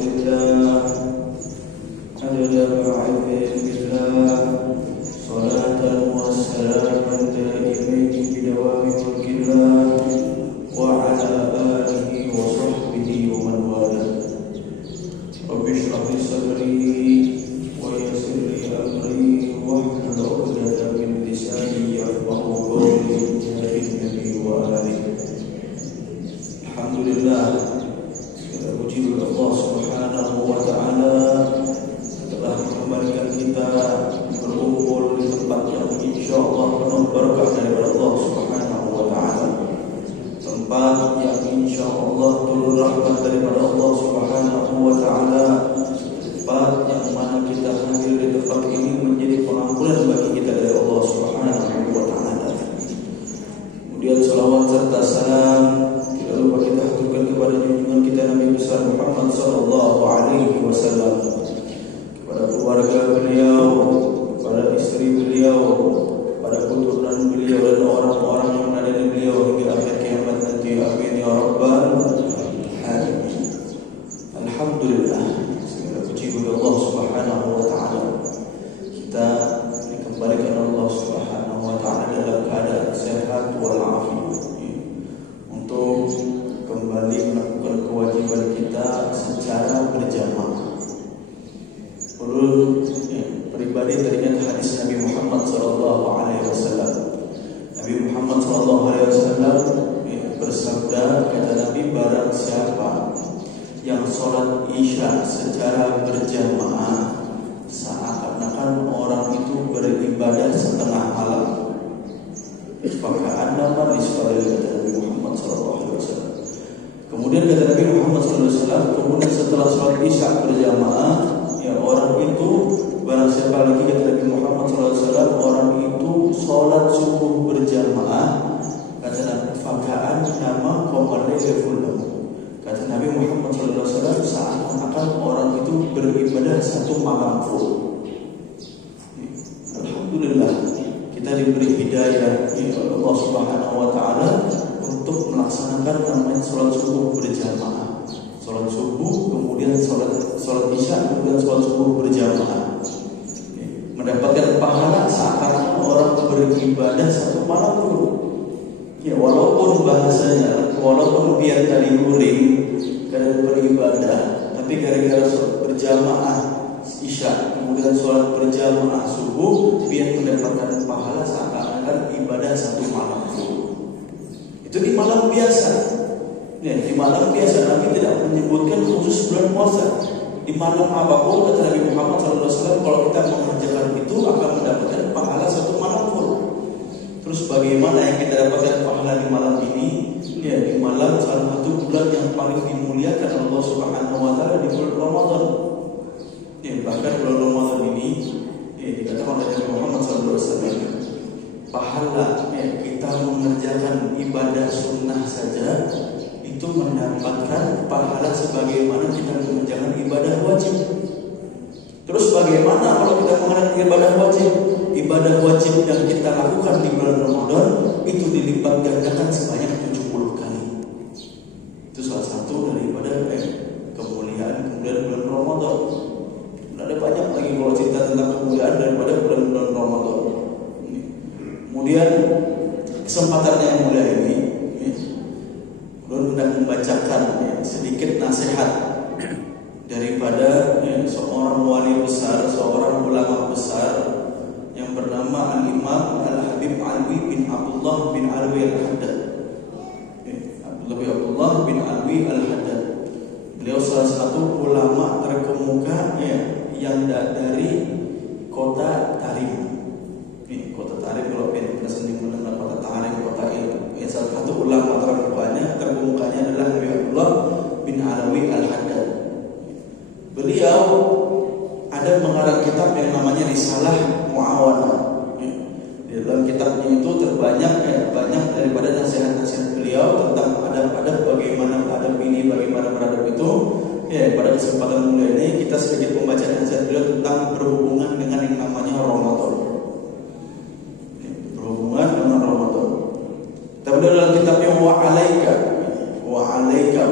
الله عدد ما علم بالله صلاة وسلاما دائمين بدوام ملك الله وعلى آله وصحبه ومن والاه. رب اشرح لي صدري ويسر لي أمري واحلل عقدة من لساني يفقهوا قولي جاهد النبي وآله. Alhamdulillah, segala puji bagi Allah Subhanahu wa taala telah mengembalikan kita berkumpul di tempat yang insyaallah penuh berkah daripada Allah Subhanahu wa taala. Tempat yang insyaallah turun rahmat daripada Allah Subhanahu wa taala. Tempat yang mana kita hadir di tempat ini menjadi pengampunan bagi kita dari Allah Subhanahu wa taala. Kemudian salawat serta salam tidak lupa kita haturkan kepada junjungan kita Nabi besar Muhammad sallallahu alaihi wasallam, kepada keluarga beliau, kepada istri beliau, kepada keturunan beliau dan orang-orang yang meladeni beliau hingga akhir kiamat nanti. Amin ya rabbal alamin. Alhamdulillah, segala puji bagi Allah Subhanahu wa taala. Kita dikembalikan Allah Subhanahu wa taala dalam keadaan sehat walafiat untuk kembali melakukan kewajiban kita secara berjamaah. Ulul pribadi teringat hadis Nabi Muhammad sallallahu alaihi wasallam. Nabi Muhammad sallallahu alaihi wasallam bersabda, kata Nabi, barang siapa yang sholat Isya secara berjamaah seakan-akan orang itu beribadah setengah malam, maka annama nisfalil, kata Nabi Muhammad sallallahu alaihi wasallam. Kemudian kata Nabi Muhammad sallallahu alaihi wasallam, kemudian setelah sholat Isya berjamaah, ya orang itu barang siapa lagi, kata Nabi Muhammad sallallahu alaihi wasallam, orang itu sholat subuh berjamaah, kata Nabi, fakaan nama qamalaifulahu, kata Nabi Muhammad sallallahu alaihi wasallam, seakan-akan orang itu beribadah satu malam full. Alhamdulillah, kita diberi hidayah oleh Allah Subhanahu wa taala untuk melaksanakan namanya salat subuh berjamaah. Salat subuh, kemudian salat Isya, kemudian salat subuh berjamaah. Mendapatkan pahala seakan orang beribadah satu malam full. Ya, walaupun bahasanya, walaupun biar tadi guling karena beribadah, tapi gara-gara salat berjamaah Isya, kemudian sholat berjamaah subuh, biar mendapatkan pahala seakan-akan ibadah satu malam full. Itu di malam biasa. Ya, di malam biasa Nabi tidak menyebutkan khusus bulan puasa. Di malam apapun, kata Nabi Muhammad SAW, kalau kita mengerjakan itu akan mendapatkan pahala satu malam full. Terus bagaimana yang kita dapatkan pahala di malam ini? Ya, di malam salah satu bulan yang paling dimuliakan Allah Subhanahu wa taala, di bulan Ramadan. Ya, bahkan bulan Ramadan ini dikatakan oleh Nabi Muhammad SAW, pahala kita mengerjakan ibadah sunnah saja itu mendapatkan pahala sebagaimana kita mengerjakan ibadah wajib. Terus bagaimana kalau kita mengerjakan ibadah wajib? Ibadah wajib yang kita lakukan di bulan Ramadan itu dilipat gandakan sebanyak 70 kali. Itu salah satu dari ibadah kemuliaan kemudian bulan Ramadan. Ada banyak lagi kalau cerita tentang kemuliaan daripada bulan-bulan Ramadan. Kemudian kesempatan yang mulia ini, hendak membacakan sedikit nasihat daripada seorang wali besar, seorang ulama besar yang bernama Al-Imam Al-Habib Alwi bin Abdullah bin Alwi Al-Haddad. Abdullah bin Alwi Al-Haddad. Beliau salah satu ulama terkemuka yang dari kota Tarim. Kota Tarim, kalau kita sendiri mendengar kota Tarim, kota itu, salah satu ulama terkemukanya adalah Nabi Abdullah bin Alwi Al-Haddad. Beliau ada mengarang kitab yang namanya Risalah Mu'awanah. Di dalam kitabnya itu terbanyak banyak daripada nasihat-nasihat beliau tentang adab-adab, bagaimana adab ini, bagaimana beradab itu. Ya, pada kesempatan mulia ini kita sedikit membaca nasihat beliau tentang berhubungan dengan yang namanya Ramadan. Berhubungan dengan Ramadan. Tapi dalam kitabnya wa alaika,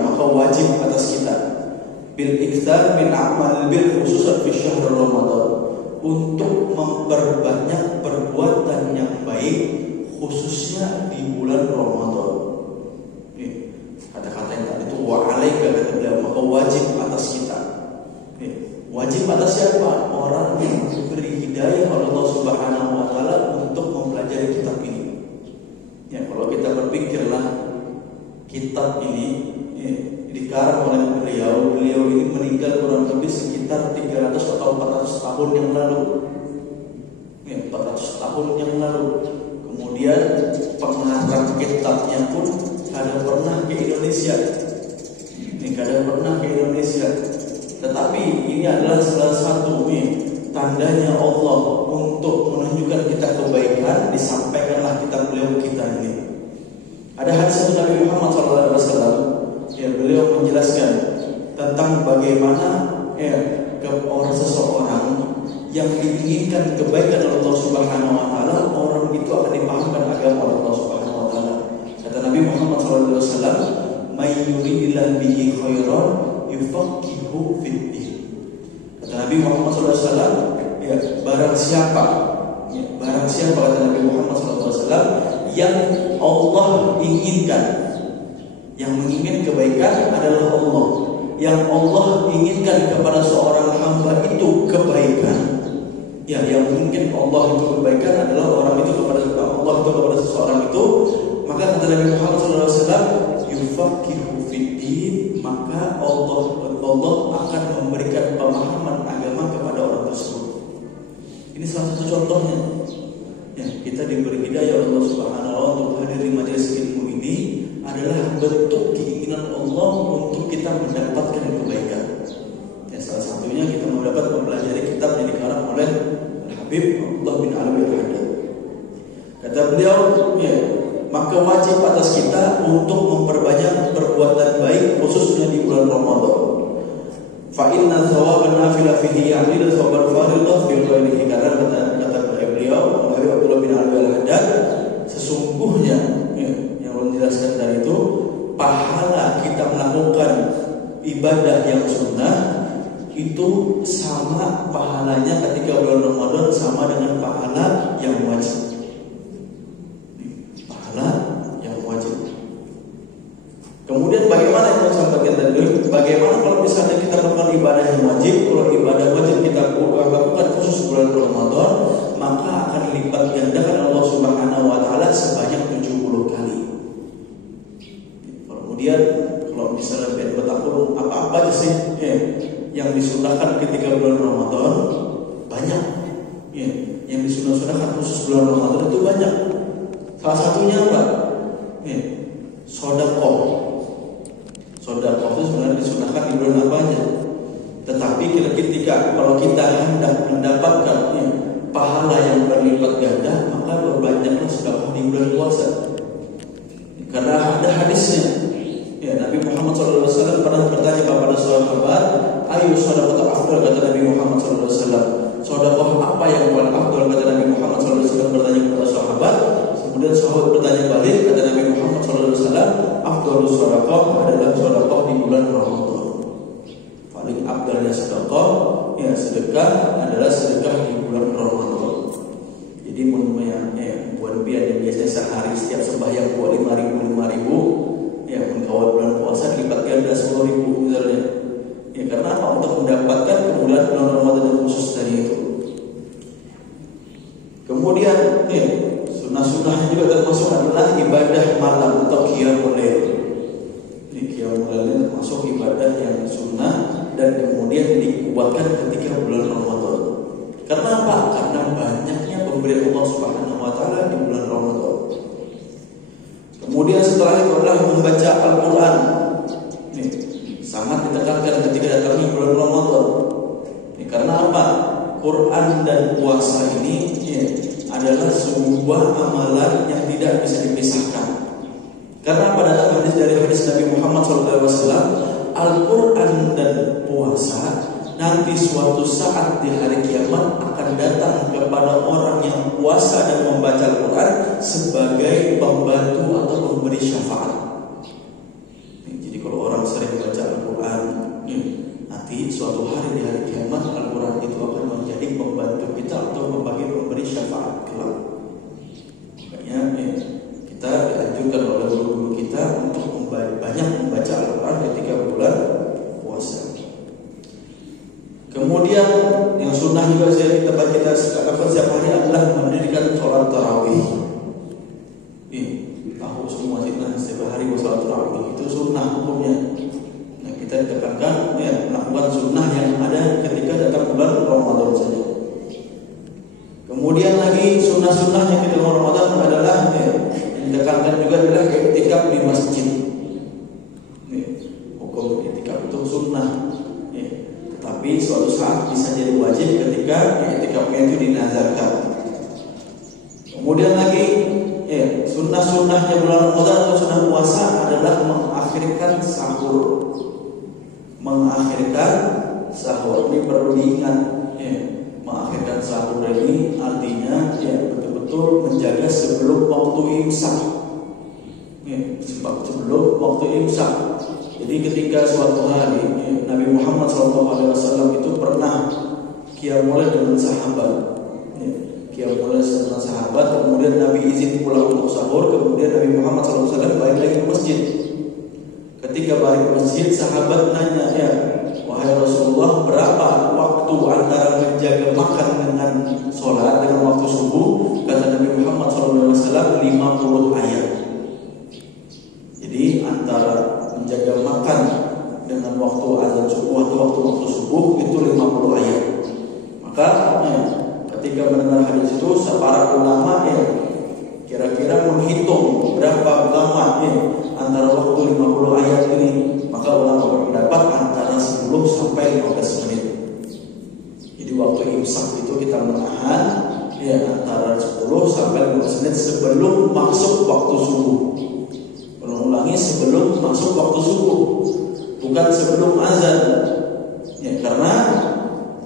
maka wajib atas kita. bil iktsar min a'mal bil khususan fi syahr Ramadan, untuk memperbanyak perbuatan yang baik khususnya di bulan Ramadan. Kata-kata yang tadi itu wa alaika, kata beliau, maka wajib atas kita. Wajib atas siapa? Orang yang diberi hidayah oleh Allah Subhanahu wa taala untuk mempelajari kitab ini. Ya, kalau kita berpikirlah kitab ini dikarang oleh beliau ini meninggal kurang lebih sekitar 300 atau 400 tahun yang lalu. 400 tahun yang lalu. Kemudian pengarang kitabnya pun kadang pernah ke Indonesia. Tetapi ini adalah salah satu tandanya Allah untuk menunjukkan kita kebaikan, disampaikanlah kitab beliau kita ini. Ada hadis Nabi Muhammad SAW, beliau menjelaskan tentang bagaimana orang seseorang yang diinginkan kebaikan oleh Allah Subhanahu wa taala, orang itu akan dipahamkan agama oleh Allah Subhanahu wa taala. Kata Nabi Muhammad SAW, "May yuridillahu bihi khairan yufaqihuhu fid din." Kata Nabi Muhammad SAW, barang siapa kata Nabi Muhammad SAW yang Allah inginkan, yang menginginkan kebaikan adalah Allah. Yang Allah inginkan kepada seorang hamba itu kebaikan. Yang menginginkan Allah itu kebaikan adalah orang itu kepada Allah itu kepada seseorang itu. Maka kata Nabi Muhammad SAW, yufaqihu fiddin, maka Allah akan memberikan pemahaman agama kepada orang tersebut. Ini salah satu contohnya. Kita diberi hidayah Allah Subhanahu wa taala untuk hadir di majelis ilmu ini adalah bentuk keinginan Allah untuk kita mendapatkan kebaikan. Salah satunya kita mendapat mempelajari kitab yang dikarang oleh Habib Abdullah bin Alwi Al-Haddad. Kata beliau, maka wajib atas kita untuk memperbanyak perbuatan baik khususnya di bulan Ramadan. Fa inna thawaban nafilah fihi ya'dilu thawaban fardhu fi ghairihi. Karena kata beliau Habib Abdullah bin Alwi Al-Haddad, sesungguhnya yang menjelaskan dari itu, pahala kita melakukan ibadah yang sunnah itu sama pahalanya ketika bulan Ramadan sama dengan pahala yang wajib. Kemudian bagaimana yang saya sampaikan tadi? Bagaimana kalau misalnya kita melakukan ibadah yang wajib? Kalau ibadah wajib kita lakukan khusus bulan Ramadan, maka akan dilipat gandakan Allah Subhanahu wa taala sebanyak 70 kali. Kemudian kalau misalnya bertakun apa aja sih yang disunahkan ketika bulan Ramadan? Banyak. Yang disunahkan khusus bulan Ramadan itu banyak. Salah satunya apa? Sedekah itu sebenarnya disunahkan di bulan apa aja. Tetapi ketika kalau kita hendak mendapatkan pahala yang berlipat ganda, maka berbanyaklah sedekah di bulan puasa. Karena ada hadisnya. Nabi Muhammad SAW pernah bertanya kepada sahabat, "Ayu sedekah afdal?" Kata Nabi Muhammad SAW. Sedekah apa yang paling afdal? Kata Nabi Muhammad SAW bertanya kepada sahabat. Kemudian sahabat bertanya balik, kata Nabi Muhammad SAW, afdalus sedekah adalah sedekah di bulan Ramadan. Paling afdalnya sedekah adalah sedekah di bulan Ramadan. Jadi buat biar yang biasanya sehari setiap sembahyang buat 5.000, mengawal bulan puasa dilipat ganda 10.000 misalnya. Karena apa? Untuk mendapatkan kemuliaan bulan Ramadan yang khusus tadi itu. Kemudian sunnah-sunnahnya juga termasuk adalah ibadah malam atau qiyamul lail. Qiyamul lail termasuk ibadah yang sunnah dan kemudian dikuatkan ketika bulan Ramadan. Karena apa? Karena banyaknya pemberian Allah Subhanahu wa taala di bulan Ramadan. Kemudian setelah itu adalah membaca Al-Qur'an. Sangat ditekankan ketika datangnya bulan Ramadan. Karena apa? Quran dan puasa ini adalah sebuah amalan yang tidak bisa dipisahkan. Karena pada hadis dari hadis Nabi Muhammad SAW, Al-Quran dan puasa nanti suatu saat di hari kiamat akan datang kepada orang yang puasa dan membaca Al-Quran sebagai pembantu atau pemberi syafaat. Jadi kalau orang sering baca Al-Quran, suatu hari di hari kiamat Al-Quran itu akan menjadi pembantu kita atau memberi syafaat kelak. Makanya kita dianjurkan oleh guru-guru kita untuk banyak membaca Al-Quran ketika bulan puasa. Kemudian yang sunnah juga kita lakukan setiap hari adalah mendirikan sholat tarawih. Tahu semua setiap hari sholat tarawih itu sunnah hukumnya. Nah, kita ditekankan melakukan sunnah yang ada ketika datang bulan Ramadan saja. Kemudian lagi sunnah-sunnahnya ketika Ramadan adalah ditekankan juga adalah i'tikaf di masjid. Hukum i'tikaf itu sunnah. Tapi suatu saat bisa jadi wajib ketika i'tikafnya itu dinazarkan. Kemudian lagi sunnah-sunnahnya bulan Ramadan atau sunnah puasa adalah mengakhirkan sahur. Mengakhirkan sahur ini perlu diingat. Mengakhirkan sahur ini artinya betul-betul menjaga sebelum waktu imsak. Sebelum waktu imsak. Jadi ketika suatu hari Nabi Muhammad SAW itu pernah qiyamul dengan sahabat. Qiyamul dengan sahabat, kemudian Nabi izin pulang untuk sahur, kemudian Nabi Muhammad SAW balik lagi ke masjid. Ketika balik ke masjid, sahabat nanya, wahai Rasulullah, berapa waktu antara menjaga makan dengan sholat dengan waktu subuh? Kata Nabi Muhammad SAW 50 ayat. Jadi antara menjaga makan dengan waktu azan subuh atau waktu subuh itu 50 ayat. Maka ketika mendengar hadis itu, para ulama kira-kira menghitung berapa lama antara waktu 50 ayat ini. Maka ulama berpendapat antara 10 sampai 15 menit. Jadi waktu imsak itu kita menahan antara 10 sampai 15 menit sebelum masuk waktu subuh. Ulangi, sebelum masuk waktu subuh, bukan sebelum azan. Karena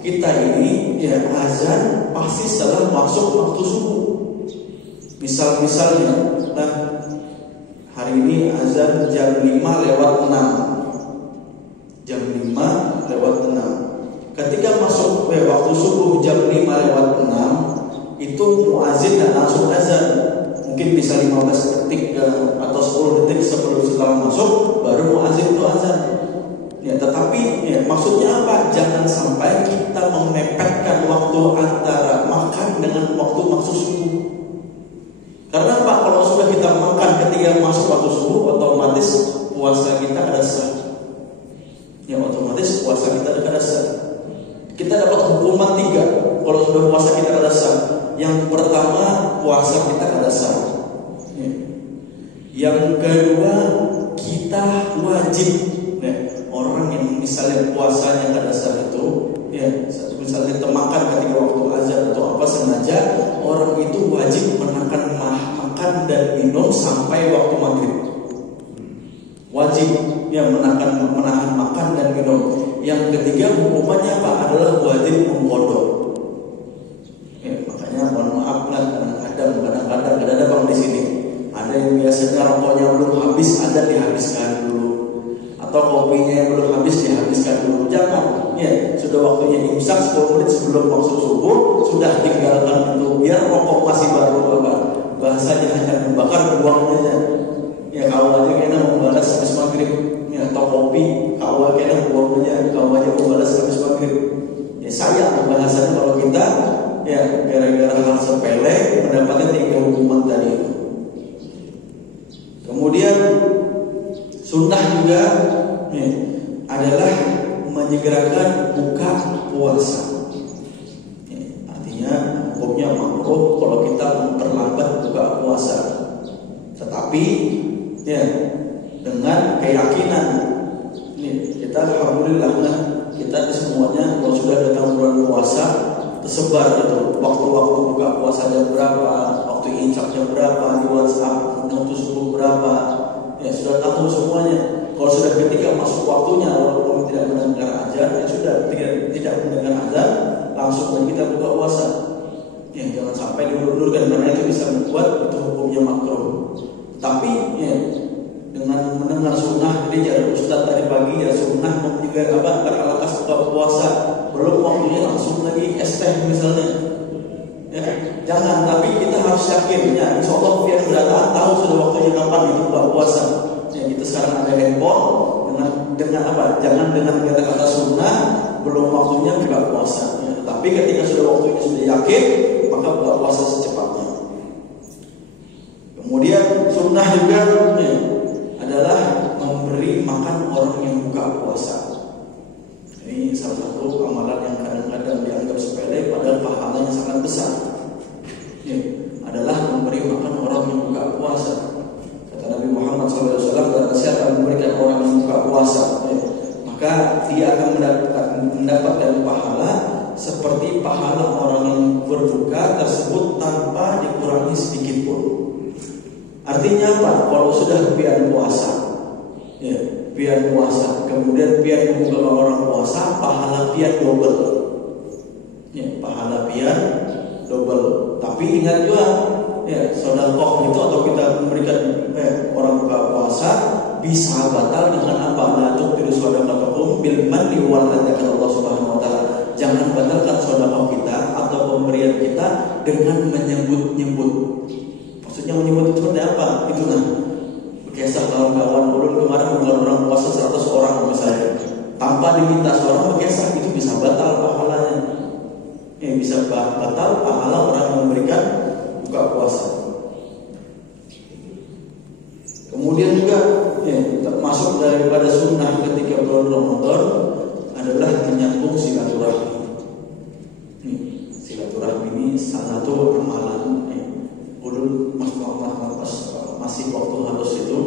kita ini azan pasti setelah masuk waktu subuh. Misalnya, hari ini azan jam 5 lewat 6. Jam 5 lewat 6. Ketika masuk waktu subuh jam 5 lewat 6, itu muazin dan langsung azan. Mungkin bisa 15 detik atau 10 detik setelah masuk baru muazin itu azan. Tetapi maksudnya apa? Jangan sampai kita memepetkan waktu antara makan dengan waktu masuk subuh. Karena apa? Kalau sudah kita makan ketika masuk waktu subuh, otomatis puasa kita ada sah. Otomatis puasa kita ada sah. Kita dapat hukuman 3 kalau sudah puasa kita ada sah. Yang pertama, puasa kita ada sah. Yang kedua, kita wajib. Orang yang misalnya puasanya kada sah itu, misalnya termakan ketika waktu azan atau apa sengaja, orang itu wajib menahan makan dan minum sampai waktu maghrib. Wajib menahan makan dan minum. Yang ketiga, hukumannya apa? Adalah wajib mengqadha. Makanya mohon maaf kadang-kadang ada bang di sini. Ada yang biasanya rokoknya belum habis, ada dihabiskan dulu. Atau kopinya yang belum habis dihabiskan dulu. Jangan, sudah waktunya imsak 10 menit sebelum masuk subuh sudah tinggalkan itu. Biar rokok masih baru bahasanya hanya membakar buangnya. Kau aja kena membalas habis maghrib. Atau kopi, kau kena buangnya, kau aja membalas habis maghrib. Sayang bahasanya kalau kita gara-gara hal sepele mendapatkan 3 hukuman tadi. Kemudian sunnah juga adalah menyegerakan buka puasa. Artinya hukumnya makruh kalau kita memperlambat buka puasa. Tetapi dengan keyakinan kita alhamdulillah kita semuanya kalau sudah datang bulan puasa tersebar itu waktu-waktu buka puasa jam berapa, waktu imsak jam berapa di WhatsApp, waktu subuh berapa, sudah tahu semuanya. Kalau sudah ketika masuk waktunya walaupun tidak mendengar azan, sudah tidak mendengar azan langsung kita buka puasa. Jangan sampai diulur-ulurkan karena itu bisa membuat itu hukumnya makruh. Tapi dengan mendengar sunnah, jadi Ustaz tadi pagi sunnah juga beralakas pas buka puasa belum waktunya langsung lagi es teh misalnya. Ya, jangan, tapi kita harus yakin ya, insya Allah biar berdatang tahu sudah waktunya kapan itu buka puasa. Ya, kita sekarang ada handphone dengan apa? Jangan dengan kata-kata sunnah belum waktunya buka puasa. Ya, tapi ketika sudah waktunya sudah yakin, maka buka puasa secepatnya. Kemudian sunnah juga ya, adalah memberi makan orang yang buka puasa. Ini salah satu amalan yang kadang-kadang dianggap sepele, padahal pahalanya sangat besar. Ya, adalah memberi makan orang yang buka puasa. Kata Nabi Muhammad SAW, barang siapa memberikan orang yang buka puasa, ya, maka dia akan mendapatkan pahala seperti pahala orang yang berbuka tersebut tanpa dikurangi sedikit pun. Artinya apa? Kalau sudah pian puasa, ya, pian puasa, kemudian pian membuka orang puasa, pahala pian double. Ya, pahala pian double. Tapi ingat juga, ya, sedekah itu atau kita memberikan orang buka puasa bisa batal dengan apa? La tuqtiru shadaqatukum bil manni wal adha, kata Allah Subhanahu wa taala. Jangan batalkan sedekah kita atau pemberian kita dengan menyebut-nyebut. Maksudnya menyebut itu seperti apa? Itu nah, berkisah kawan-kawan ulun kemarin bulan orang puasa 100 orang misalnya, tanpa diminta seorang berkisah, itu bisa batal pahalanya. Ya, bisa batal pahala orang yang memberikan buka puasa. Kemudian juga ya, termasuk daripada sunnah ketika bulan Ramadan adalah menyambung silaturahmi. Silaturahmi ini salah satu amalan. Ulun masih waktu halus itu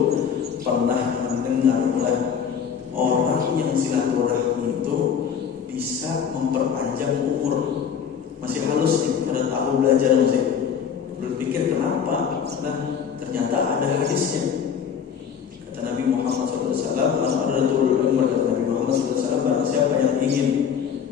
pernah mendengar oleh orang yang silaturahmi itu bisa memperpanjang umur. Masih halus nih, pada tahun belajar masih berpikir kenapa? Nah, ternyata ada hadisnya. Kata Nabi Muhammad SAW, Al-Adul Umar, kata Nabi Muhammad SAW, barang siapa yang ingin,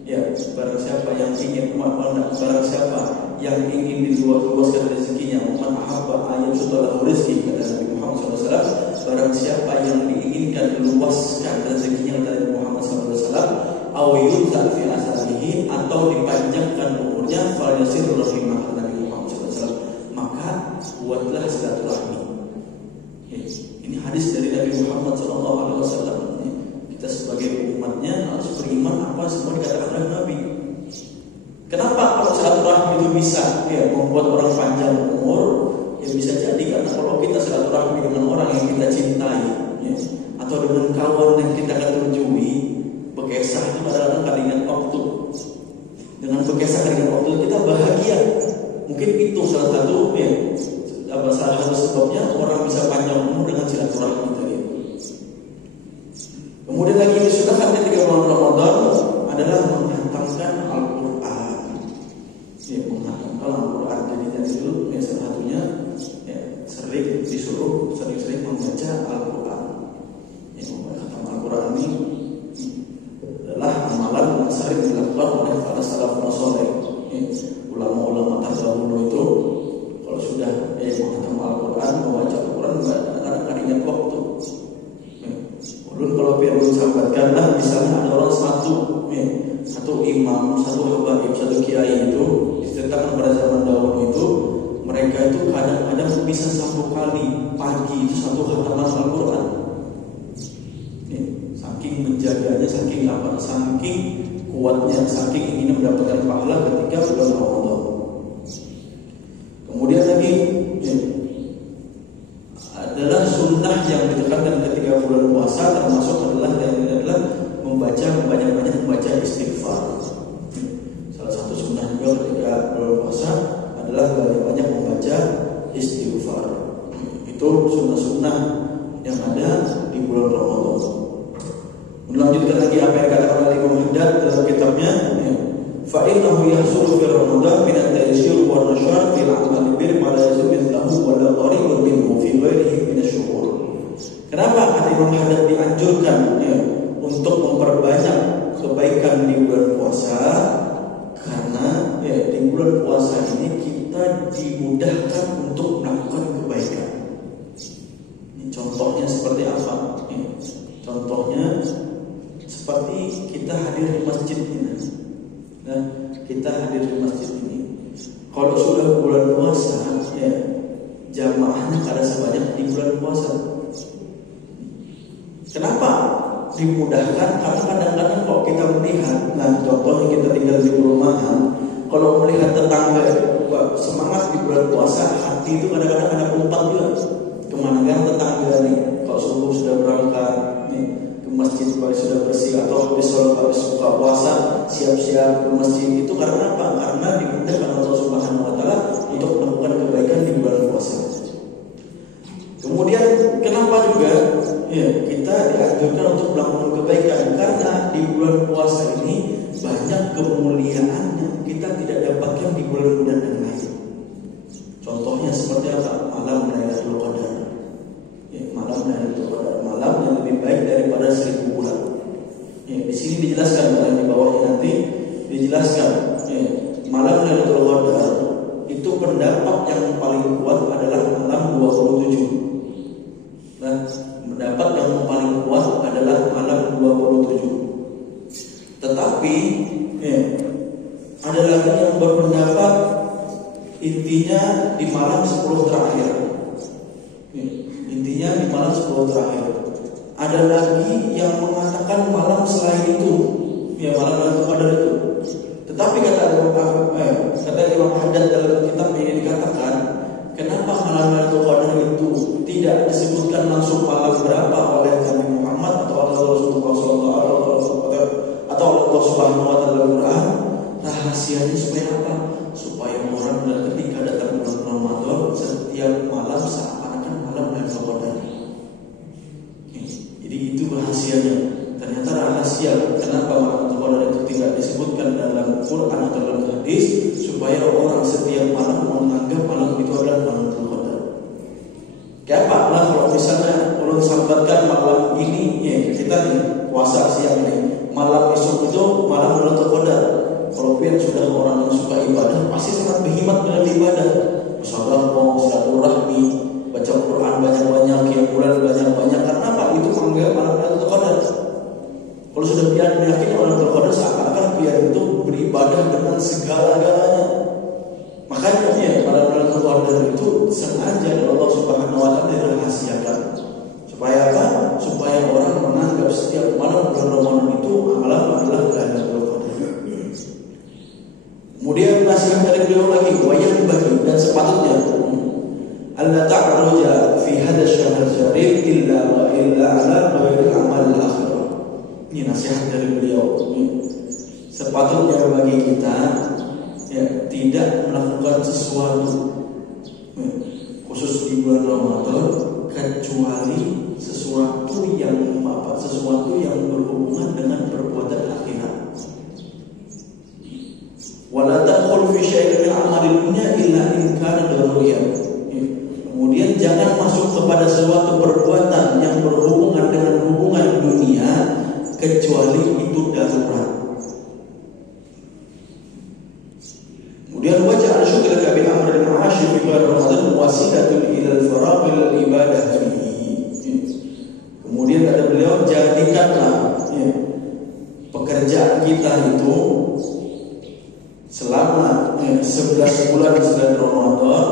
ya, barang siapa yang ingin, barang siapa yang ingin diluaskan rezekinya, man ahabba ayat setelah rezeki, kata Nabi Muhammad SAW, barang siapa yang diinginkan diluaskan rezekinya, kata Nabi Muhammad SAW, awiyun fi asalihi, atau dipanjangkan umurnya, falyasir rahimah, kata Nabi Muhammad SAW, maka buatlah silaturahmi. Ini hadis dari Nabi Muhammad SAW. Kita sebagai umatnya harus beriman apa semua dikatakan oleh Nabi. Kenapa kalau silaturahmi itu bisa ya, membuat orang panjang umur? Ya bisa jadi karena kalau kita silaturahmi dengan orang yang kita cintai, ya, atau dengan kawan yang kita ketujui, berkisah itu adalah keringat waktu. Dengan berkisah keringat waktu kita bahagia. Mungkin itu salah satu ya, salah satu sebabnya orang bisa panjang umur dengan silaturahmi tadi. Kemudian lagi disunahkan ketika bulan Ramadan adalah menghantamkan Al-Quran. Ya, menghantamkan Al-Quran. Jadi dari dulu ya, salah satunya ya, sering disuruh sering-sering membaca Al-Quran. Ya, menghantam Al-Quran ini adalah amalan yang sering dilakukan oleh para salafun saleh. Ya, ulama-ulama terdahulu itu kalau sudah menghantam Al-Quran, membaca Al-Quran, akan ingat waktu. Ulun kalau perlu sahabatkanlah, misalnya ada orang satu imam, satu habaib, satu kiai itu diceritakan pada zaman dahulu itu, mereka itu kadang-kadang bisa 1 kali pagi itu 1 khataman Al-Quran. Saking menjaganya, saking apa, saking kuatnya, saking ingin mendapatkan pahala ketika bulan Ramadan. Kemudian lagi adalah sunnah yang ditekankan ketika bulan puasa, termasuk adalah banyak-banyak membaca istighfar. Salah satu sunnah juga ketika bulan puasa adalah banyak-banyak membaca istighfar. Itu sunnah-sunnah yang ada di bulan Ramadan. Melanjutkan lagi apa yang dikatakan oleh Imam Haddad dalam kitabnya, fa innahu yahsulu fi Ramadan min at-taysir wa an-nashar fil 'amal bir ma la yazid lahu wa la qaribun minhu fi ghairihi min asy-syuhur. Kenapa kata Imam Haddad dianjurkan ya, untuk memperbanyak kebaikan di bulan puasa? Karena ya, di bulan puasa ini kita dimudahkan untuk melakukan kebaikan. Ini contohnya seperti apa? Contohnya seperti kita hadir di masjid ini. Nah, kita hadir di masjid ini. Kalau sudah bulan puasa, ya jamaahnya kada sebanyak di bulan puasa. Kenapa? Dimudahkan karena kadang-kadang kalau kita melihat, nah contohnya kita tinggal di perumahan, kalau melihat tetangga semangat di bulan puasa, hati itu kadang-kadang ada umpat juga. Kemana kan tetangga nih? Kalau subuh sudah berangkat nih ke masjid, kalau sudah bersih atau habis buka puasa siap-siap ke masjid, itu karena apa? Karena dimudahkan Allah Subhanahu Wa Taala untuk melakukan kebaikan di bulan puasa. Kemudian kenapa juga ya kita dianjurkan untuk melakukan kebaikan? Karena di bulan puasa ini banyak kemuliaan yang kita tidak dapatkan di bulan-bulan yang lain. Contohnya seperti apa? Malam Lailatul Qadar. Ya, malam Lailatul Qadar, malam yang lebih baik daripada 1000 bulan. Ya, di sini dijelaskan di bawahnya nanti dijelaskan. Ya, malam Lailatul Qadar itu pendapat yang paling kuat adalah malam 27. Nah, pendapat yang paling kuat adalah malam 27. Tetapi ya, ada lagi yang berpendapat intinya di malam 10 terakhir. Ya, intinya di malam 10 terakhir. Ada lagi yang mengatakan malam selain itu, ya malam Lailatul Qadar itu. Tetapi kata Imam Haddad dalam kitab ini dikatakan, kenapa malam Lailatul Qadar itu tidak disebutkan langsung malam berapa oleh Nabi Muhammad atau oleh Rasulullah SAW atau oleh Allah Subhanahu Wa Taala Al-Quran? Rahasianya supaya apa? Supaya orang ketika datang bulan Ramadan setiap malam seakan-akan malam Lailatul Qadar. Jadi itu rahasianya. Ternyata rahasia kenapa malam Lailatul Qadar itu tidak disebutkan dalam Quran atau dalam hadis, supaya orang setiap malam menganggap malam itu adalah malam Lailatul Qadar. Kayak apa lah kalau misalnya ulun sambatkan malam ini, ya kita nih puasa siang ini, malam esok itu malam Lailatul Qadar. Kalau pian sudah orang yang suka ibadah, pasti sangat berhimmat dalam ibadah. Sedekah, silaturahmi, baca Quran banyak-banyak, qiyamul banyak-banyak. Karena apa? Itu menganggap malam Lailatul Qadar. Kalau sudah pian meyakini malam Lailatul Qadar, seakan-akan pian itu beribadah dengan segala-galanya. Makanya ya malam Lailatul Qadar itu sengaja Allah Subhanahu Wa Taala dirahasiakan. Supaya apa? Supaya orang menganggap setiap malam bulan Ramadan itu malam adalah Lailatul Qadar. Kemudian nasihat dari beliau lagi, wayang bagi dan sepatutnya Allah ta'aruja fi hadha syahr syarif illa ala ghairil amal al-akhirah. Ini nasihat dari beliau. Sepatutnya bagi kita ya, tidak melakukan sesuatu khusus di bulan Ramadan kecuali sesuatu yang berhubungan dengan perbuatan akhirat. Wala tadkhul fi syai'in min amalil dunya illa in kana daruriyah. Kemudian jangan masuk kepada suatu perbuatan yang berhubungan dengan hubungan dunia kecuali itu darurat. Kemudian wajah syukraka bi amril ma'ashi fi Ramadan wasilatun ila al-faragh lil ibadah fihi. Kemudian kata beliau, jadikanlah ya, pekerjaan kita itu selama 11 bulan selain Ramadan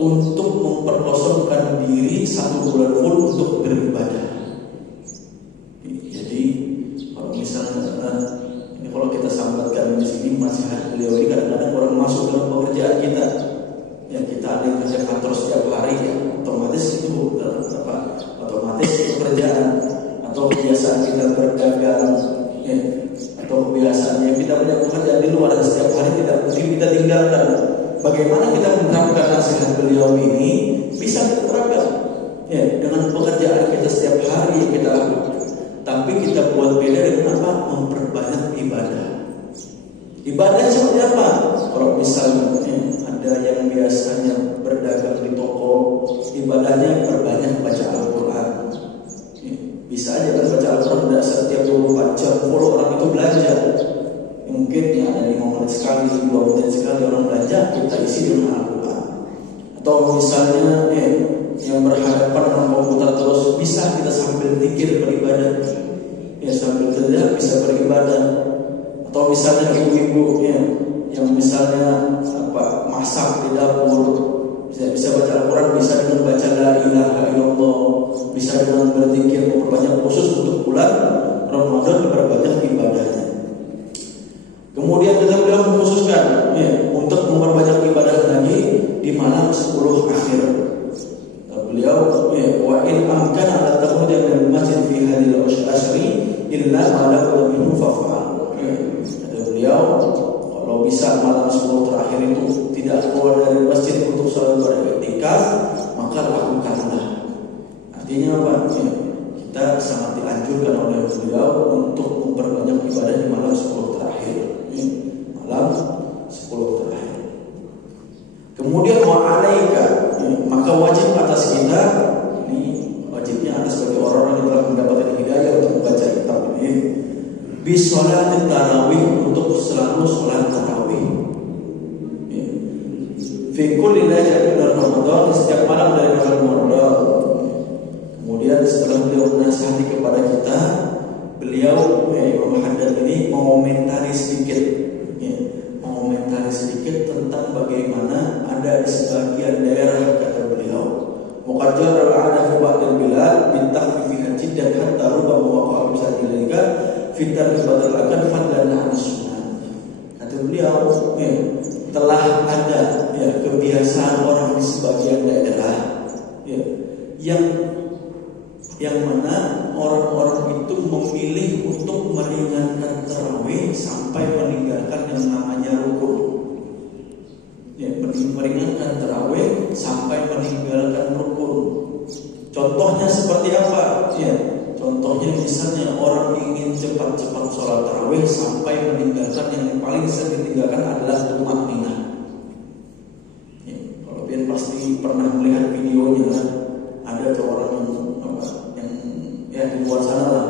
untuk memperkosongkan diri 1 bulan full untuk beribadah. Jadi kalau misalnya ini kalau kita sambatkan di sini nasihat beliau ini, kadang-kadang orang masuk dalam pekerjaan kita, ya kita ada yang kerja kantor setiap hari ya, otomatis itu apa? Otomatis pekerjaan atau kebiasaan kita berdagang ya, atau kebiasaannya kita banyak pekerjaan di luar setiap hari tidak mungkin kita tinggalkan. Bagaimana kita menerapkan nasihat beliau ini? Bisa kita terapkan ya, dengan pekerjaan kita setiap hari yang kita lakukan. Tapi kita buat beda dengan apa? Memperbanyak ibadah. Ibadah seperti apa? Kalau misalnya ada yang biasanya berdagang di toko, ibadahnya perbanyak baca Al-Quran. Bisa aja kan baca Al-Quran tidak setiap 24 jam kalau orang itu belajar. Mungkin ya ada 5 menit sekali, 2 menit sekali orang belajar, kita isi dengan Al-Quran. Atau misalnya yang berhadapan dengan komputer terus, bisa kita sambil zikir beribadah. Ya sambil kerja bisa beribadah. Kalau misalnya ibu-ibu yang misalnya masak di dapur, bisa baca Al-Quran, bisa dengan baca la ilaha illallah, bisa dengan berzikir, memperbanyak khusus untuk bulan Ramadan, diperbanyak ibadahnya. Kemudian kita beliau mengkhususkan untuk memperbanyak ibadah lagi di malam 10 akhir. Beliau wa in amkana ala takhruj min masjid fi hadhil ashri illa ma la minhu faf'al. Kata beliau, kalau bisa malam 10 terakhir itu tidak keluar dari masjid untuk salat beriktikaf, maka lakukanlah. Artinya apa? Kita sangat dianjurkan oleh beliau untuk memperbanyak ibadah di malam 10 terakhir. Malam 10 terakhir. Kemudian wa alaika, maka wajib atas kita, ini wajibnya atas bagi orang yang telah mendapatkan hidayah untuk membaca kitab ini, bisolatil tarawih, untuk selalu sholat tarawih. Fi kulli lailatin min Ramadan, setiap malam dari bulan Ramadan. Kemudian setelah beliau menasihati kepada kita, beliau Imam Haddad ini mengomentari sedikit tentang bagaimana ada di sebagian daerah, kata beliau, muqadjar al-'ada fi ba'dil bilad bitakhfifiha jiddan hatta rubama waqa'a bisadilika fitar ibadul akan fadlan an sunnah. Kata beliau, telah ada kebiasaan orang di sebagian daerah yang mana orang-orang itu memilih untuk meringankan tarawih sampai meninggalkan yang namanya rukun. Meringankan tarawih sampai meninggalkan rukun. Contohnya seperti apa? Contohnya misalnya orang ingin cepat-cepat sholat tarawih sampai meninggalkan yang paling sering ditinggalkan adalah tumakninah. Kalau kalian pasti pernah melihat videonya kan, ada tuh orang yang di luar sana lah,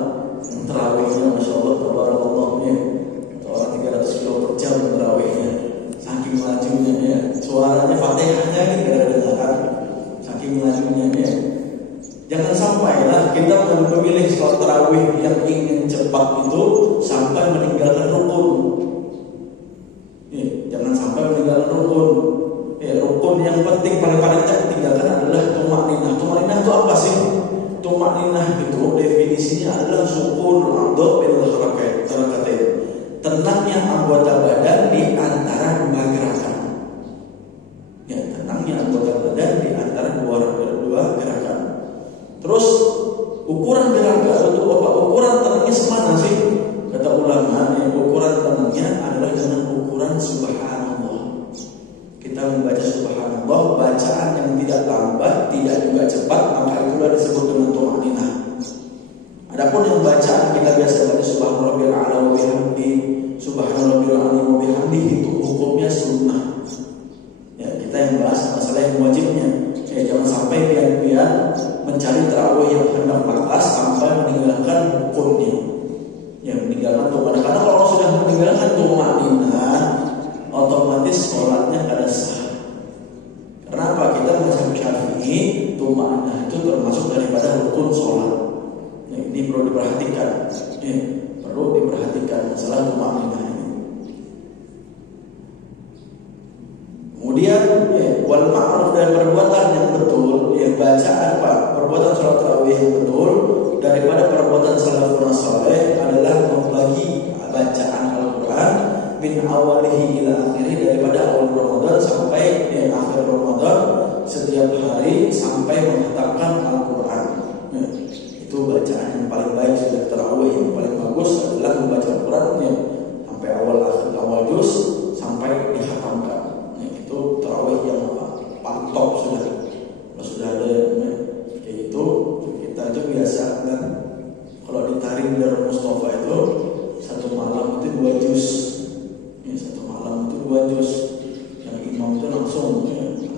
yang tarawihnya masya Allah tabarakallah, orang 300 kilo per jam tarawihnya, saking lajunya suaranya Fatihahnya kita dengarkan, saking lajunya Jangan sampailah kita memilih sholat tarawih yang ingin cepat itu sampai meninggalkan rukun. Jangan sampai meninggalkan rukun. Rukun yang penting paling tinggalkan adalah tumakninah. Tumakninah itu apa sih? Tumakninah itu definisinya adalah sukun adab bil harakatain. Tenangnya anggota badan di antara dua gerakan. Tenangnya anggota badan di antara dua gerakan. Terus ukuran gerakan itu apa? Ukuran tenangnya semana sih? Kata ulama, ukuran tenangnya adalah dengan ukuran subhanallah. Kita membaca subhanallah, bacaan yang tidak lambat, tidak juga cepat, maka itulah disebut dengan tumakninah. Adapun yang bacaan kita biasa baca subhanallahil a'la wa bihamdi, subhanallahil azim wa bihamdi, itu hukumnya sunnah. Kita yang bahas masalah yang wajibnya. Jangan sampai pian-pian mencari tarawih yang hendak malas sampai meninggalkan rukunnya. Meninggalkan tumakninah. Karena kalau sudah meninggalkan tumakninah, otomatis sholatnya kada sah. Kenapa? Kita mazhab Syafi'i, tumakninah itu termasuk daripada rukun sholat. Ini perlu diperhatikan. Perlu diperhatikan masalah tumakninah ini. Kemudian wal ma'ruf, dan perbuatan yang betul, bacaan perbuatan sholat tarawih yang betul daripada perbuatan salafun saleh adalah membagi bacaan Al-Quran min awalihi ila akhirih, daripada awal Ramadan sampai akhir Ramadan, setiap hari sampai menghatamkan Al-Quran. Itu bacaan yang paling baik. Sudah tarawih yang paling bagus adalah membaca Al-Quran sampai awal juz sampai dihatamkan. Itu tarawih yang paling top sudah. Kalau sudah ada kayak gitu, kita aja biasa kan. Kalau ditarik dari Mustafa itu satu malam itu 2 juz. Satu malam itu 2 juz. Yang imam itu langsung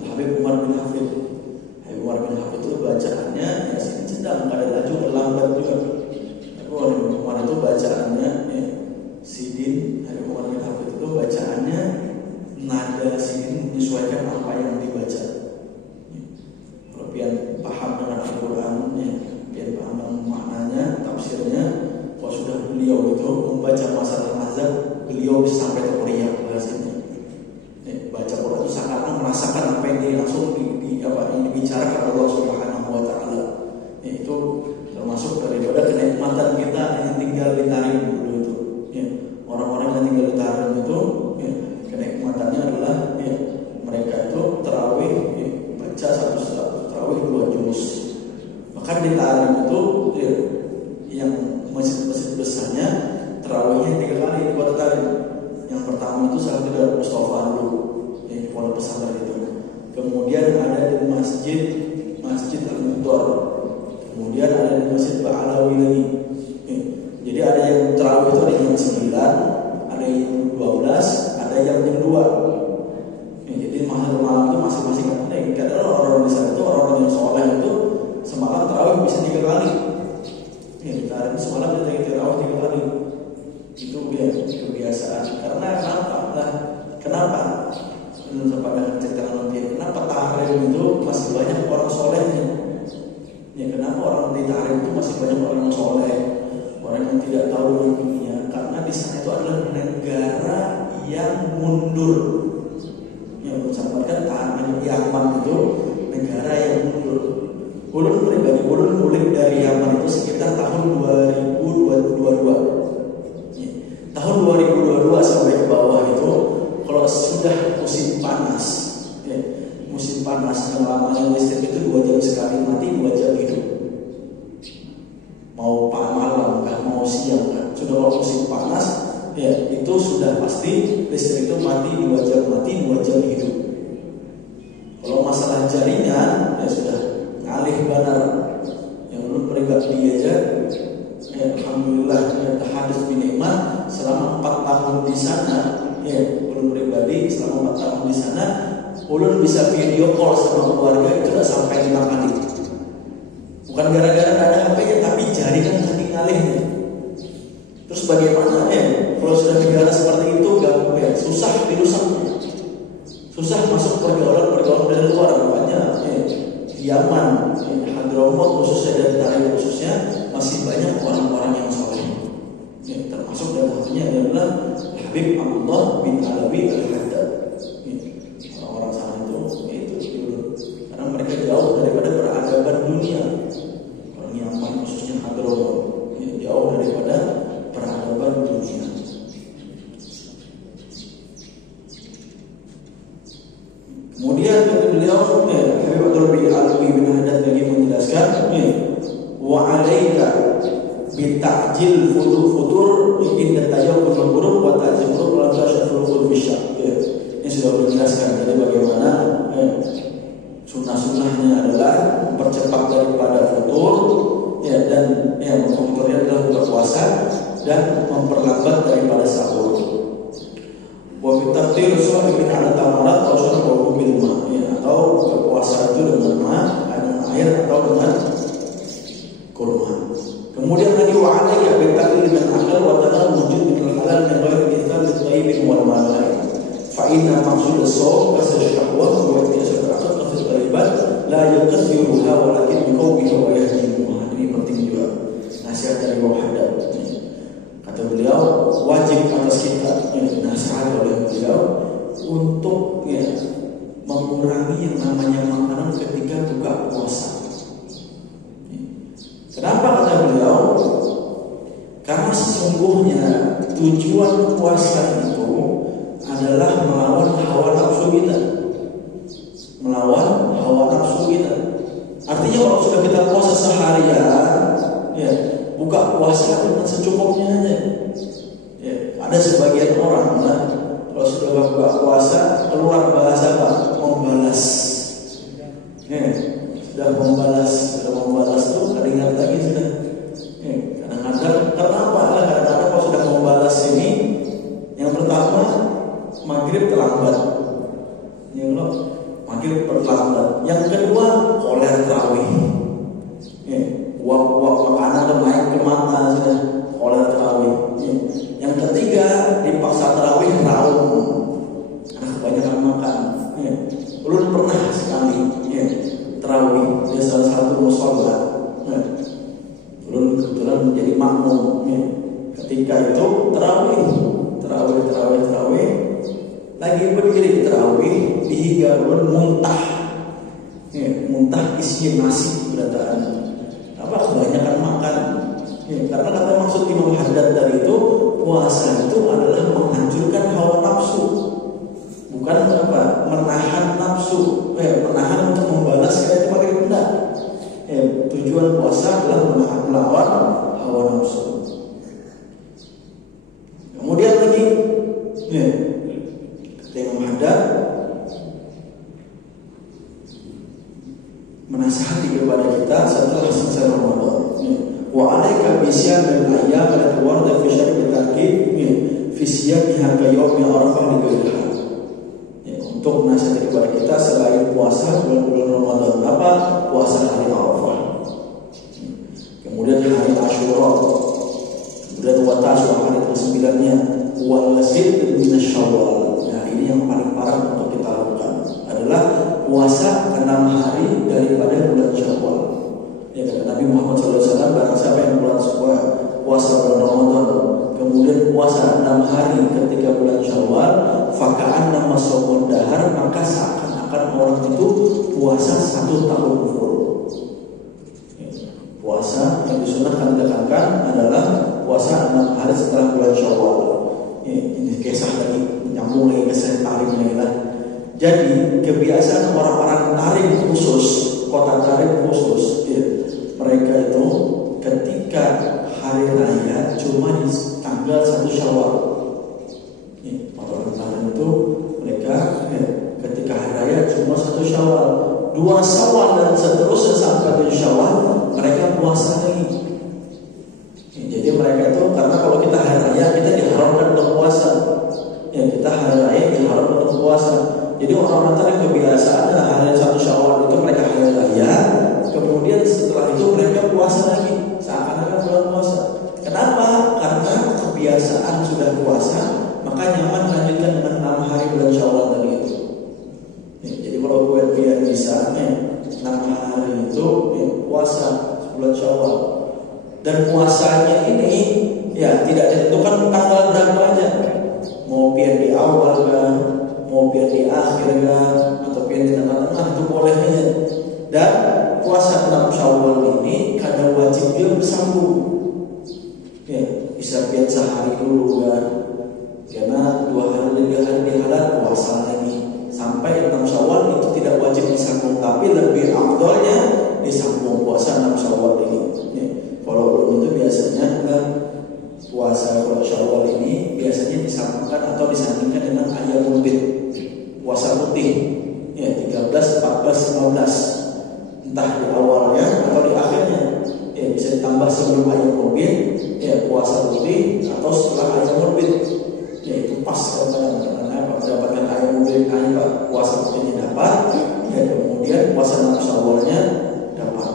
Habib Umar bin Hafid. Habib Umar bin Hafid itu bacaannya sedang, kada laju, kada lambat juga. Habib Umar itu bacaannya sidin. Habib Umar bin Hafid itu bacaannya nada sidin menyesuaikan apa yang dibaca. Kalau pian paham dengan Al-Quran, pian paham dengan maknanya, tafsirnya, kalau sudah beliau itu membaca masalah azab beliau bisa sampai teriak bahasanya. Baca Quran itu seakan merasakan apa yang langsung dibicarakan Allah Subhanahu wa taala. Itu termasuk daripada kenikmatan kita yang tinggal di Tarim dulu itu. Orang-orang yang tinggal di Tarim itu kenikmatannya adalah mereka itu tarawih baca satu tarawih 2 juz. Bahkan di Tarim itu yang masjid-masjid besarnya tarawihnya 3 kali di kota Tarim. Yang pertama itu saat tidak Mustafa dulu di pondok pesantren itu. Kemudian ada di Masjid Al-Muqtar. Kemudian ada di Masjid Ba'alawi lagi. Jadi ada yang tarawih itu ada yang 9, ada yang 12, ada yang 2. Jadi malam itu masing-masing kadang orang-orang di sana itu orang-orang yang soleh itu semalam tarawih bisa 3 kali. Tarawih semalam dia tarawih 3 kali. Itu kebiasaan. Karena kenapa? Pada ceritakan kenapa tahrim itu masih banyak orang solehnya? Kenapa orang di tahrim itu masih banyak orang yang soleh, orang yang tidak tahu dengan dunia? Karena di sana itu adalah negara yang mundur. Yang mencatatkan Yaman itu negara yang mundur. Ulun mulik dari Yaman itu sekitar tahun 2022. Tahun 2022 sampai ke bawah itu kalau sudah musim panas yang lamanya listrik itu 2 jam sekali mati, 2 jam hidup. Mau malam kan, mau siang kan. Sudah kalau musim panas itu sudah pasti listrik itu mati 2 jam mati, 2 jam hidup. Kalau masalah jaringan sudah ngalih benar. Yang belum pribadi aja alhamdulillah hadis binikmat selama 4 tahun di sana. Ulun pribadi selama 4 tahun di sana, ulun bisa video call sama keluarga itu udah sampai 5 kali. Bukan gara-gara ada HP-nya, tapi jaringan saking ngalihnya. Terus bagaimana kalau sudah negara seperti itu susah dirusaknya, susah masuk pergaulan dari luar. Makanya di Yaman, Hadramaut khususnya dan Tarim khususnya masih banyak orang-orang yang soleh. Termasuk dalam satunya adalah Habib Abdullah bin Alawi Al-Haddad. Orang-orang sana itu karena mereka jauh daripada peradaban dunia. Orang Yaman khususnya Hadramaut jauh daripada peradaban dunia. Kemudian kata beliau, Habib Abdullah bin Alawi bin Haddad lagi menjelaskan, wa alaika bita'jil futur inda tayaqqul al-ghurub wa ta'jil ghurub la tashaful ghurub bisyak. Ini sudah dijelaskan. Jadi bagaimana sunnah-sunnahnya adalah mempercepat daripada futur dan futurnya adalah buka puasa dan memperlambat daripada sahur. Wa bitaqdir sha'imin ala tamarat atau syarbu bil ma' atau buka puasa itu dengan air atau dengan kurma. Kemudian lagi wa'alaiya bitaqdir min akal wa tanal wujud min halal min ghairi ithal at-tayyib wal malai. Fa inna maqsud as-sawm kasr syahwat wa ittisaal al-aqd fi al-ghaibat la yakathiruha walakin yuqawwiha wa yahdimuha. Ini penting juga nasihat dari Imam Haddad. Kata beliau, wajib atas kita nasihat oleh beliau untuk mengurangi yang namanya makanan ketika buka puasa. Kenapa kata beliau? Karena sesungguhnya tujuan puasa itu adalah melawan hawa nafsu kita. Melawan hawa nafsu kita. Artinya kalau sudah kita puasa seharian, buka puasa dengan secukupnya aja. Ada sebagian orang kalau sudah buka puasa keluar bahasa membalas. Sudah membalas tuh keringat lagi sudah. Kadang-kadang kenapa? Kadang-kadang kalau sudah membalas ini, yang pertama maghrib terlambat. Maghrib terlambat. Yang kedua koler tarawih. Uap makanan udah naik ke mata sudah koler tarawih. Yang ketiga dipaksa tarawih raum. Karena kebanyakan makan. Belum pernah sekali tarawih di salah satu mushola. Belum kebetulan menjadi makmum. Ketika itu tarawih lagi berdiri tarawih hingga muntah. Ya, muntah isi nasi berataan. Apa kebanyakan makan? Ya, karena kata maksud Imam Haddad tadi itu puasa itu adalah menghancurkan hawa nafsu, bukan apa menahan nafsu, menahan untuk membalas kayak itu pakai benda. Tujuan puasa adalah menahan melawan hawa nafsu. Kemudian lagi, kata Imam Haddad menasihati kepada kita setelah selesai Ramadan. Wa alaika bisyamil ayyam allati warada fi syar'i at-ta'kid fi siyamiha ka yaumi arafah li ghairiha. Untuk menasihati kepada kita selain puasa bulan-bulan Ramadan, apa? Puasa hari Arafah. Kemudian hari Asyura. Kemudian wa Tasu'a hari ke-9-nya, wal zid min Syawal. Nah, ini yang paling parah untuk kita lakukan adalah puasa 6 hari daripada bulan Syawal. Ya, kata Nabi Muhammad SAW, barang siapa yang puasa bulan Ramadan, kemudian puasa 6 hari ketika bulan Syawal, faka'anna masawun dahar, maka seakan-akan orang itu puasa 1 tahun full. Ya, puasa yang disunahkan ditekankan adalah puasa 6 hari setelah bulan Syawal. Ya, ini kisah lagi, nyambung lagi kisah tarik lagi lah. Jadi kebiasaan orang-orang tarik khusus, kota tarik khusus, ya, mereka itu ketika hari raya cuma di tanggal 1 Syawal. Ya, orang tarik itu mereka ketika hari raya cuma 1 Syawal, 2 Syawal dan seterusnya sampai 7 Syawal mereka puasa lagi. Ya, jadi mereka itu karena kalau kita hari raya kita diharamkan untuk puasa. Ya, kita hari raya diharamkan untuk puasa. Jadi orang-orang tadi kebiasaannya hari 1 Syawal itu mereka hari raya, kemudian setelah itu mereka puasa lagi, seakan-akan bulan puasa. Kenapa? Karena kebiasaan sudah puasa, maka nyaman lanjutkan dengan 6 hari bulan Syawal tadi itu. Ya, jadi kalau biar bisa 6 hari itu puasa bulan Syawal. Dan puasanya ini ya tidak ditentukan tanggal berapa aja. Mau biar di awal kan, mau biar di akhir kan, atau biar di tengah-tengah itu boleh aja. Dan puasa 6 Syawal ini kadang wajib dia bersambung. Ya, bisa biar sehari dulu kan, karena 2 hari 3 hari dihalat puasa lagi. Sampai 6 Syawal itu tidak wajib disambung, tapi lebih afdolnya disambung puasa 6 Syawal ini. Ya, kalau belum itu biasanya kan puasa bulan Syawal ini biasanya disambungkan atau disandingkan dengan Ayyamul Bid, puasa putih, ya 13, 14, 15, entah di awalnya atau di akhirnya. Ya, bisa ditambah sebelum Ayyamul Bid, ya puasa putih, atau setelah Ayyamul Bid. Ya itu pas kalau mendapatkan Ayyamul Bid, puasa putihnya dapat, ya kemudian puasa 6 Syawalnya dapat.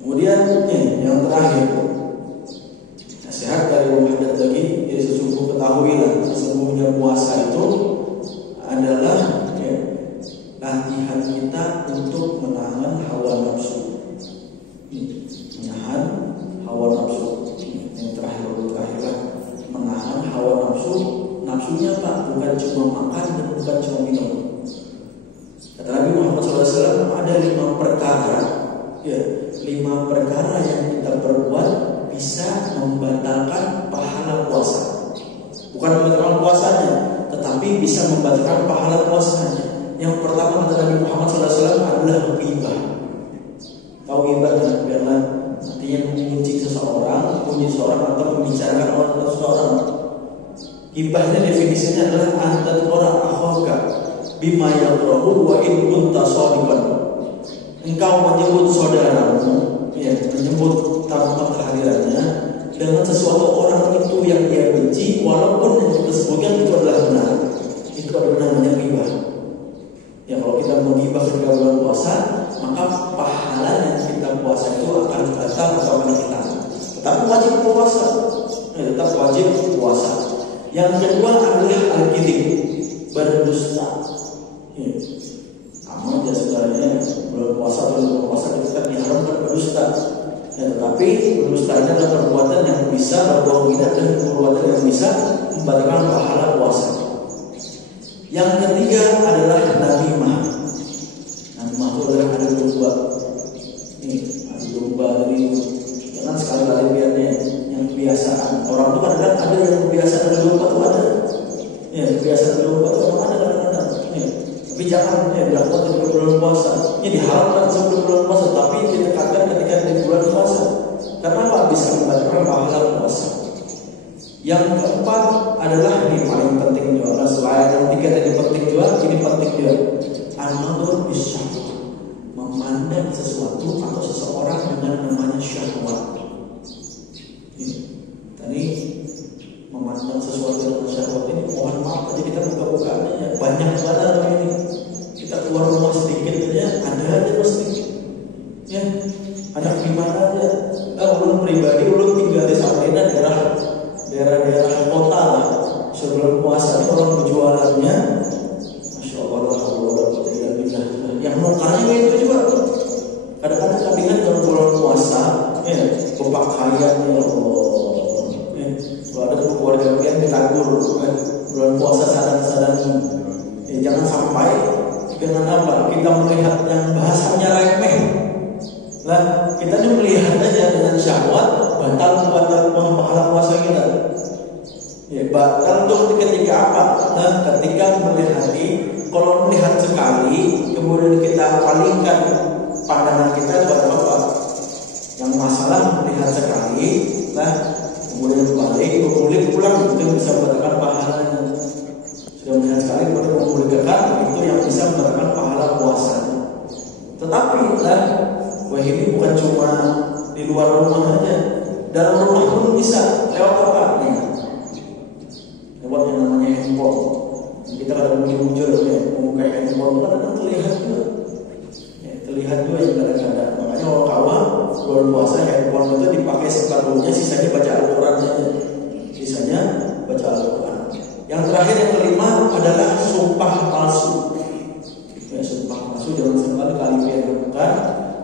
Kemudian yang terakhir, nasihat dari Imam Haddad lagi, ya ketahuilah sesungguhnya puasa itu adalah latihan kita untuk menahan hawa nafsu. Menahan hawa nafsu. Yang terakhir menahan hawa nafsu. Nafsunya Pak, bukan cuma makan dan bukan cuma minum. Kata Nabi Muhammad SAW, ada 5 perkara, ya 5 perkara yang kita perbuat bisa membatalkan pahala puasa. Bukan membatalkan puasanya, tetapi bisa membatalkan pahala puasanya. Yang pertama kata Nabi Muhammad SAW adalah ghibah. Tahu ghibah kan? Karena artinya memuji seseorang atau membicarakan orang seseorang. Ghibahnya definisinya adalah antad orang akhaka bima yakrahu wa in kunta shadiqan. Engkau menyebut saudaramu, ya, menyebut tamu kehadirannya dengan sesuatu orang itu yang dia benci, walaupun yang disebutkan itu adalah benar. Itu adalah namanya ghibah. Ya, kalau kita menghibah ketika bulan puasa, maka pahala yang kita puasa itu akan batal atau akan hilang. Tetapi wajib puasa, tetap wajib puasa. Yang kedua adalah al-kadzib, berdusta. Ya. Sama aja sebenarnya bulan puasa atau bulan puasa kita diharamkan berdusta. Ya, tetapi berdusta ini adalah perbuatan yang bisa, berbohong ini adalah perbuatan yang bisa membatalkan pahala puasa. Yang ketiga adalah namimah. Namimah itu adalah adu domba. Ini adu domba dari jangan sekali-kali biarnya yang kebiasaan. Orang itu kadang-kadang ada yang kebiasaan adu domba itu ada. Ya, kebiasaan adu domba itu memang ada kadang-kadang. Ya. Tapi jangan dilakukan di bulan puasa. Ini diharapkan sebelum bulan puasa, tapi ditekatkan ketika di bulan puasa. Karena apa? Bisa membatalkan pahala puasa. Yang keempat adalah ini paling penting juga. Selain yang tiga tadi penting juga, ini penting juga. An-nadhur bisyahwat, memandang sesuatu atau seseorang dengan namanya syahwat. Tadi memandang sesuatu dengan syahwat ini, mohon maaf aja kita buka-bukaannya ya. Banyak banget ini. Kita keluar rumah sedikit aja, ada aja pasti. Ya, ada gimana aja. Ulun pribadi, ulun tinggal di Samarinda, daerah kota lah. Sebelum puasa itu orang berjualannya, masya Allah, yang nukarnya itu juga. Kadang-kadang kami kan kalau bulan puasa, ya, berpakaian ya Allah. Ya, kalau ada keluarga kalian ditagur, bulan puasa sadar-sadar. Ya, jangan sampai dengan apa? Kita melihat yang bahasanya remeh. Lah, kita ini melihat aja dengan syahwat, batal pahala puasa kita. Ya, batal itu ketika apa? Nah, ketika melihat kalau melihat sekali, kemudian kita palingkan pandangan kita kepada apa? Yang masalah melihat sekali, nah, kemudian balik, mengulik pulang, itu bisa membatalkan pahalanya. Sudah melihat sekali, kemudian mengulikkan, itu yang bisa membatalkan pahala puasanya. Tetapi, nah, wah ini bukan cuma di luar rumah aja, dalam rumah pun bisa. Lewat apa? Nih, lewat yang namanya handphone. Kita kadang muncul ya, membuka handphone itu kadang terlihat juga. Ya, terlihat juga yang kadang-kadang. Makanya orang awam bulan puasa handphone itu dipakai separuhnya, sisanya baca Al-Quran saja. Sisanya baca Al-Quran. Yang terakhir yang kelima adalah sumpah palsu. Ya, sumpah palsu jangan sekali-kali dilakukan.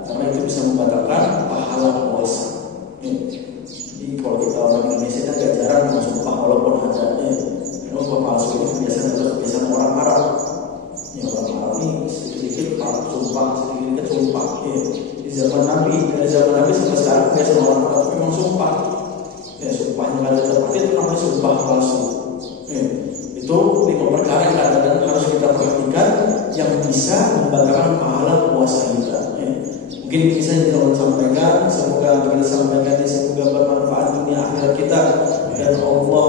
Karena itu bisa membatalkan pahala puasa. Jadi kalau kita orang Indonesia kan gak jarang mensumpah walaupun adanya. Karena sumpah palsu ini biasanya adalah kebiasaan orang Arab. Ya, orang Arab ini sedikit sumpah, sedikit sumpah. Ya. Di zaman Nabi, dari zaman Nabi sampai sekarang biasanya orang Arab memang sumpah. Ya, sumpahnya ada tapi itu namanya sumpah palsu. Ya. Itu 5 perkara yang kadang-kadang harus kita perhatikan yang bisa membatalkan pahala puasa kita. Ya. Mungkin bisa kita sampaikan, semoga kita sampaikan ini semoga bermanfaat dunia akhirat kita, dan Allah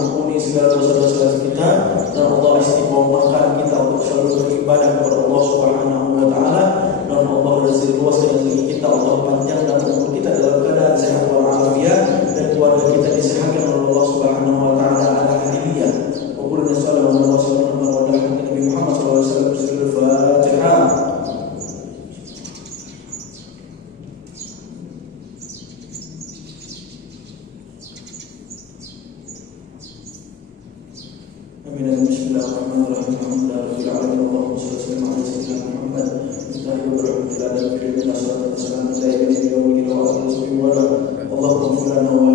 ampuni segala dosa-dosa kita, dan Allah istiqomahkan kita untuk selalu beribadah kepada Allah Subhanahu wa taala, dan Allah rezeki luas rezeki kita, Allah panjangkan umur kita dalam keadaan sehat walafiat, dan keluarga kita disehatkan oleh Allah Subhanahu wa taala ala hadiyah. Wa qul sallallahu alaihi wa sallam Nabi Muhammad sallallahu alaihi wasallam. Al-Fatihah. Bismillahirrahmanirrahim. Alhamdulillahirabbil alamin. Allahumma shalli ala sayyidina Muhammad. Allahumma